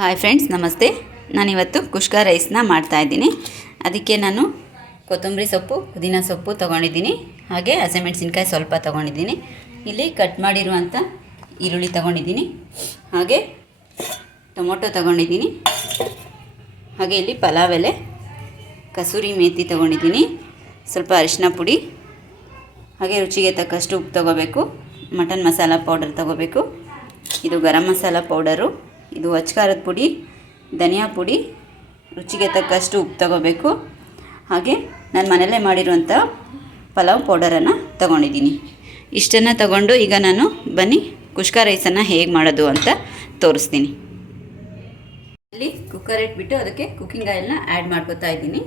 Hi friends, ನಮಸ್ತೆ. ನಾನಿವತ್ತು ಕುಷ್ಕ ರೈಸ್ನ ಮಾಡ್ತಾಯಿದ್ದೀನಿ. ಅದಕ್ಕೆ ನಾನು ಕೊತ್ತಂಬರಿ ಸೊಪ್ಪು, ಪುದೀನ ಸೊಪ್ಪು ತೊಗೊಂಡಿದ್ದೀನಿ. ಹಾಗೆ ಹಸಿಮೆಣಸಿನ್ಕಾಯಿ ಸ್ವಲ್ಪ ತೊಗೊಂಡಿದ್ದೀನಿ. ಇಲ್ಲಿ ಕಟ್ ಮಾಡಿರುವಂಥ ಈರುಳ್ಳಿ ತೊಗೊಂಡಿದ್ದೀನಿ. ಹಾಗೆ ಟೊಮೊಟೊ ತೊಗೊಂಡಿದ್ದೀನಿ. ಹಾಗೆ ಇಲ್ಲಿ ಪಲಾವ್ ಎಲೆ, ಕಸೂರಿ ಮೇಥಿ ತೊಗೊಂಡಿದ್ದೀನಿ. ಸ್ವಲ್ಪ ಅರಿಶಿನ ಪುಡಿ, ಹಾಗೆ ರುಚಿಗೆ ತಕ್ಕಷ್ಟು ಉಪ್ಪು ತೊಗೋಬೇಕು. ಮಟನ್ ಮಸಾಲ ಪೌಡರ್ ತೊಗೋಬೇಕು. ಇದು ಗರಂ ಮಸಾಲ ಪೌಡರು. ಇದು ಅಚ್ಕಾರದ ಪುಡಿ, ಧನಿಯಾ ಪುಡಿ, ರುಚಿಗೆ ತಕ್ಕಷ್ಟು ಉಪ್ಪು ತೊಗೋಬೇಕು. ಹಾಗೆ ನಾನು ಮನೆಯಲ್ಲೇ ಮಾಡಿರುವಂಥ ಪಲಾವ್ ಪೌಡರನ್ನು ತೊಗೊಂಡಿದ್ದೀನಿ. ಇಷ್ಟನ್ನು ತಗೊಂಡು ಈಗ ನಾನು ಬನ್ನಿ ಕುಷ್ಕ ರೈಸನ್ನು ಹೇಗೆ ಮಾಡೋದು ಅಂತ ತೋರಿಸ್ತೀನಿ. ಇಲ್ಲಿ ಕುಕ್ಕರ್ ಇಟ್ಬಿಟ್ಟು ಅದಕ್ಕೆ ಕುಕ್ಕಿಂಗ್ ಆಯಿಲ್ನ ಆ್ಯಡ್ ಮಾಡ್ಕೊತಾ ಇದ್ದೀನಿ.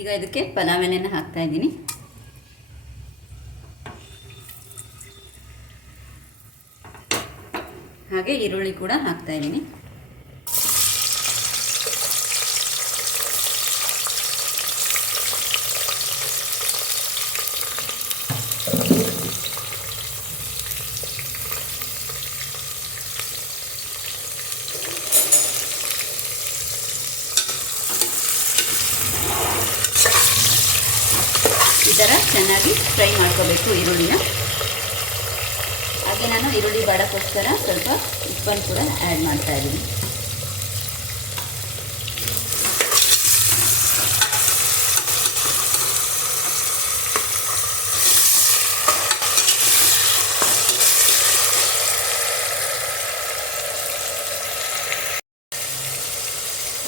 ಈಗ ಇದಕ್ಕೆ ಪಲಾವ್ ಎಲೆನ ಹಾಕ್ತಾ ಇದ್ದೀನಿ. ಹಾಗೆ ಈರುಳ್ಳಿ ಕೂಡ ಹಾಕ್ತಾ ಇದ್ದೀನಿ. ಈ ಥರ ಚೆನ್ನಾಗಿ ಫ್ರೈ ಮಾಡ್ಕೋಬೇಕು ಈರುಳ್ಳಿನ. ಹಾಗೆ ನಾನು ಈರುಳ್ಳಿ ಬಾಡೋಕ್ಕೋಸ್ಕರ ಸ್ವಲ್ಪ ಉಪ್ಪನ್ನು ಕೂಡ ಆ್ಯಡ್ ಮಾಡ್ತಾ ಇದ್ದೀನಿ.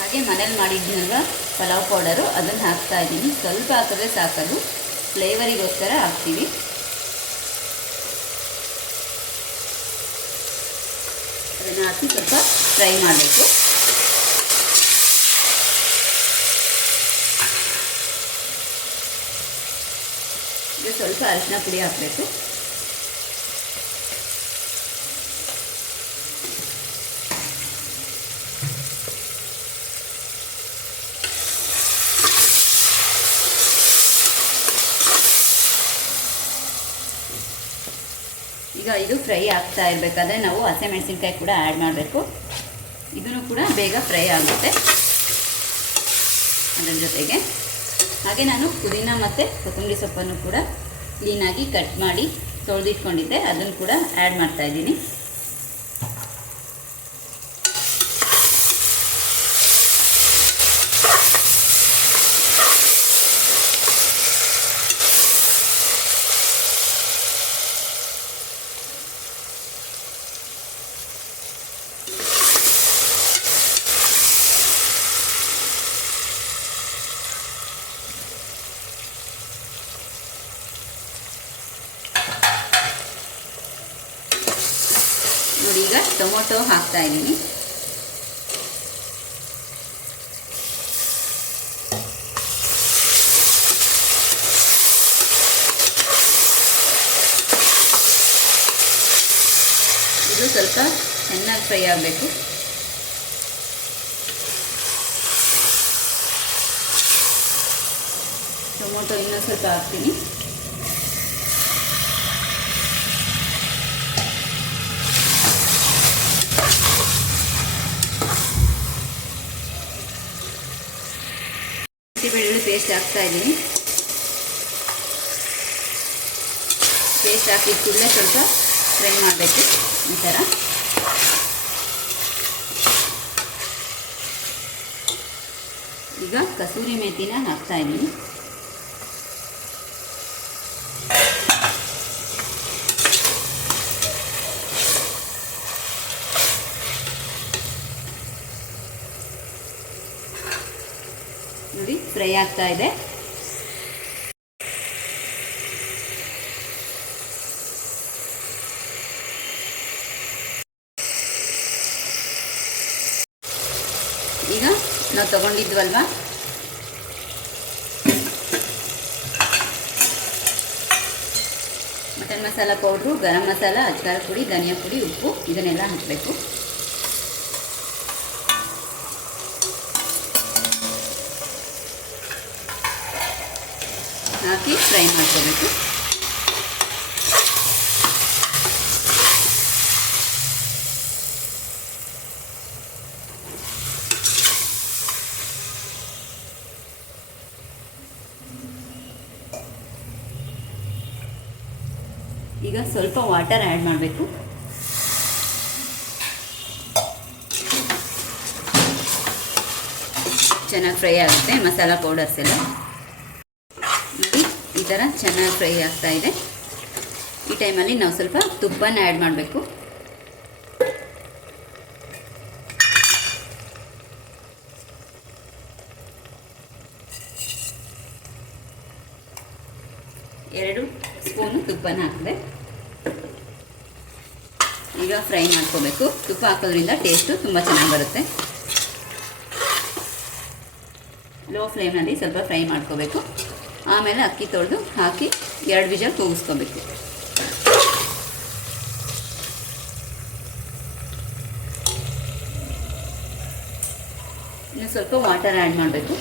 ಹಾಗೆ ಮನೇಲಿ ಮಾಡಿದ್ದೀನಲ್ವ ಪಲಾವ್ ಪೌಡರು, ಅದನ್ನು ಹಾಕ್ತಾ ಇದ್ದೀನಿ. ಸ್ವಲ್ಪ ಹಾಕಿದ್ರೆ ಸಾಕದು, ಫ್ಲೇವರಿಗೋಸ್ಕರ ಹಾಕ್ತೀವಿ. ಅದನ್ನು ಹಾಕಿ ಸ್ವಲ್ಪ ಫ್ರೈ ಮಾಡಬೇಕು. ಈಗ ಸ್ವಲ್ಪ ಅರಿಶಿನ ಪುಡಿ ಹಾಕಬೇಕು. ಈಗ ಇದು ಫ್ರೈ ಆಗ್ತಾ ಇರಬೇಕಾದ್ರೆ ನಾವು ಹಸಿಮೆಣಸಿನ್ಕಾಯಿ ಕೂಡ ಆ್ಯಡ್ ಮಾಡಬೇಕು. ಇದನ್ನು ಕೂಡ ಬೇಗ ಫ್ರೈ ಆಗುತ್ತೆ ಅದರ ಜೊತೆಗೆ. ಹಾಗೆ ನಾನು ಪುದೀನ ಮತ್ತು ಕೊತ್ತಂಬರಿ ಸೊಪ್ಪನ್ನು ಕೂಡ ಕ್ಲೀನಾಗಿ ಕಟ್ ಮಾಡಿ ತೊಳೆದಿಟ್ಕೊಂಡಿದ್ದೆ, ಅದನ್ನು ಕೂಡ ಆ್ಯಡ್ ಮಾಡ್ತಾ ಇದ್ದೀನಿ. ನೋಡಿ, ಈಗ ಟೊಮೊಟೊ ಹಾಕ್ತಾ ಇದ್ದೀನಿ. ಇದು ಸ್ವಲ್ಪ ಚೆನ್ನಾಗಿ ಫ್ರೈ ಆಗಬೇಕು. ಟೊಮೊಟೊ ಇನ್ನೂ ಸ್ವಲ್ಪ ಹಾಕ್ತೀನಿ. ಬೆಳ್ಳುಳ್ಳಿ ಪೇಸ್ಟ್ ಹಾಕ್ತಾ ಇದ್ದೀನಿ. ಪೇಸ್ಟ್ ಹಾಕಿದ ಕೂಡಲೇ ಸ್ವಲ್ಪ ಫ್ರೈ ಮಾಡಬೇಕು ಈ ಥರ. ಈಗ ಕಸೂರಿ ಮೇಥಿನ ಹಾಕ್ತಾ ಇದ್ದೀನಿ. ನೋಡಿ, ಫ್ರೈ ಆಗ್ತಾ ಇದೆ. ಈಗ ನಾವು ತಗೊಂಡಿದ್ವಲ್ವಾ ಮಟನ್ ಮಸಾಲ ಪೌಡ್ರು, ಗರಂ ಮಸಾಲ, ಅಚ್ಕಾರ ಪುಡಿ, ಧನಿಯಾ ಪುಡಿ, ಉಪ್ಪು, ಇದನ್ನೆಲ್ಲ ಹಾಕಬೇಕು. ಹಾಕಿ ಫ್ರೈ ಮಾಡ್ಕೋಬೇಕು. ಈಗ ಸ್ವಲ್ಪ ವಾಟರ್ ಆ್ಯಡ್ ಮಾಡಬೇಕು. ಚೆನ್ನಾಗಿ ಫ್ರೈ ಆಗುತ್ತೆ ಮಸಾಲ ಪೌಡರ್ಸ್ ಎಲ್ಲ. ನೋಡಿ ಈ ಥರ ಚೆನ್ನಾಗಿ ಫ್ರೈ ಆಗ್ತಾ ಇದೆ. ಈ ಟೈಮಲ್ಲಿ ನಾವು ಸ್ವಲ್ಪ ತುಪ್ಪನ ಆ್ಯಡ್ ಮಾಡಬೇಕು. ಎರಡು ಸ್ಪೂನು ತುಪ್ಪನ ಹಾಕಿದೆ. ಈಗ ಫ್ರೈ ಮಾಡ್ಕೋಬೇಕು. ತುಪ್ಪ ಹಾಕೋದ್ರಿಂದ ಟೇಸ್ಟು ತುಂಬ ಚೆನ್ನಾಗಿ ಬರುತ್ತೆ. ಲೋ ಫ್ಲೇಮ್ನಲ್ಲಿ ಸ್ವಲ್ಪ ಫ್ರೈ ಮಾಡ್ಕೋಬೇಕು. ಆಮೇಲೆ ಅಕ್ಕಿ ತೊಳೆದು ಹಾಕಿ 2 ವಿಷಲ್ ಕೂಗಿಸ್ಕೋಬೇಕು. ಇನ್ನು ಸ್ವಲ್ಪ ವಾಟರ್ ಆ್ಯಡ್ ಮಾಡಬೇಕು.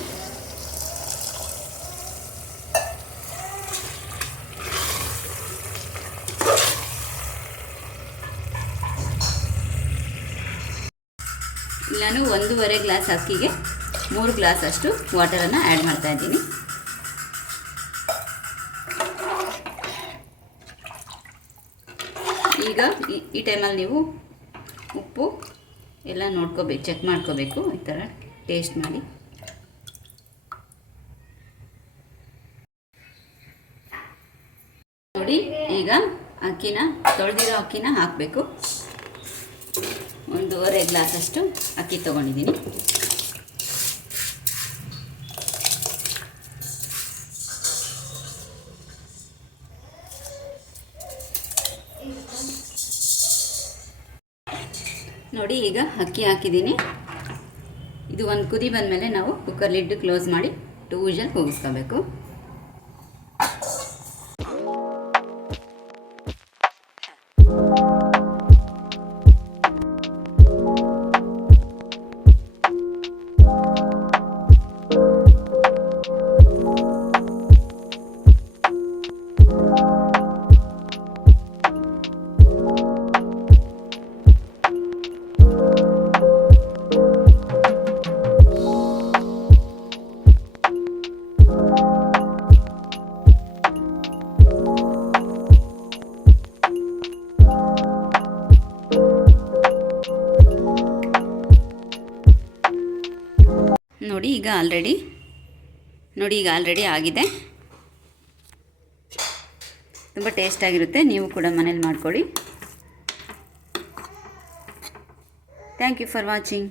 ನಾನು 1.5 ಗ್ಲಾಸ್ ಅಕ್ಕಿಗೆ 3 ಗ್ಲಾಸ್ ಅಷ್ಟು ವಾಟರನ್ನು ಆ್ಯಡ್ ಮಾಡ್ತಾ ಇದ್ದೀನಿ. ಈಗ ಈ ಟೈಮಲ್ಲಿ ನೀವು ಉಪ್ಪು ಎಲ್ಲ ನೋಡ್ಕೋಬೇಕು, ಚೆಕ್ ಮಾಡ್ಕೋಬೇಕು. ಈ ಥರ ಟೇಸ್ಟ್ ಮಾಡಿ. ನೋಡಿ ಈಗ ತೊಳೆದಿರೋ ಅಕ್ಕಿನ ಹಾಕಬೇಕು. 1.5 ಗ್ಲಾಸ್ ಅಷ್ಟು ಅಕ್ಕಿ ತೊಗೊಂಡಿದ್ದೀನಿ. ನೋಡಿ ಈಗ ಅಕ್ಕಿ ಹಾಕಿದ್ದೀನಿ. ಇದು ಒಂದು ಕುದಿ ಬಂದಮೇಲೆ ನಾವು ಕುಕ್ಕರ್ ಲಿಡ್ ಕ್ಲೋಸ್ ಮಾಡಿ 2 ವಿಷಲ್ ಕೂಗಿಸ್ಕೋಬೇಕು. ನೋಡಿ ಈಗ ಆಲ್ರೆಡಿ ಆಗಿದೆ. ತುಂಬ ಟೇಸ್ಟಾಗಿರುತ್ತೆ. ನೀವು ಕೂಡ ಮನೇಲಿ ಮಾಡ್ಕೊಳ್ಳಿ. Thank you for watching.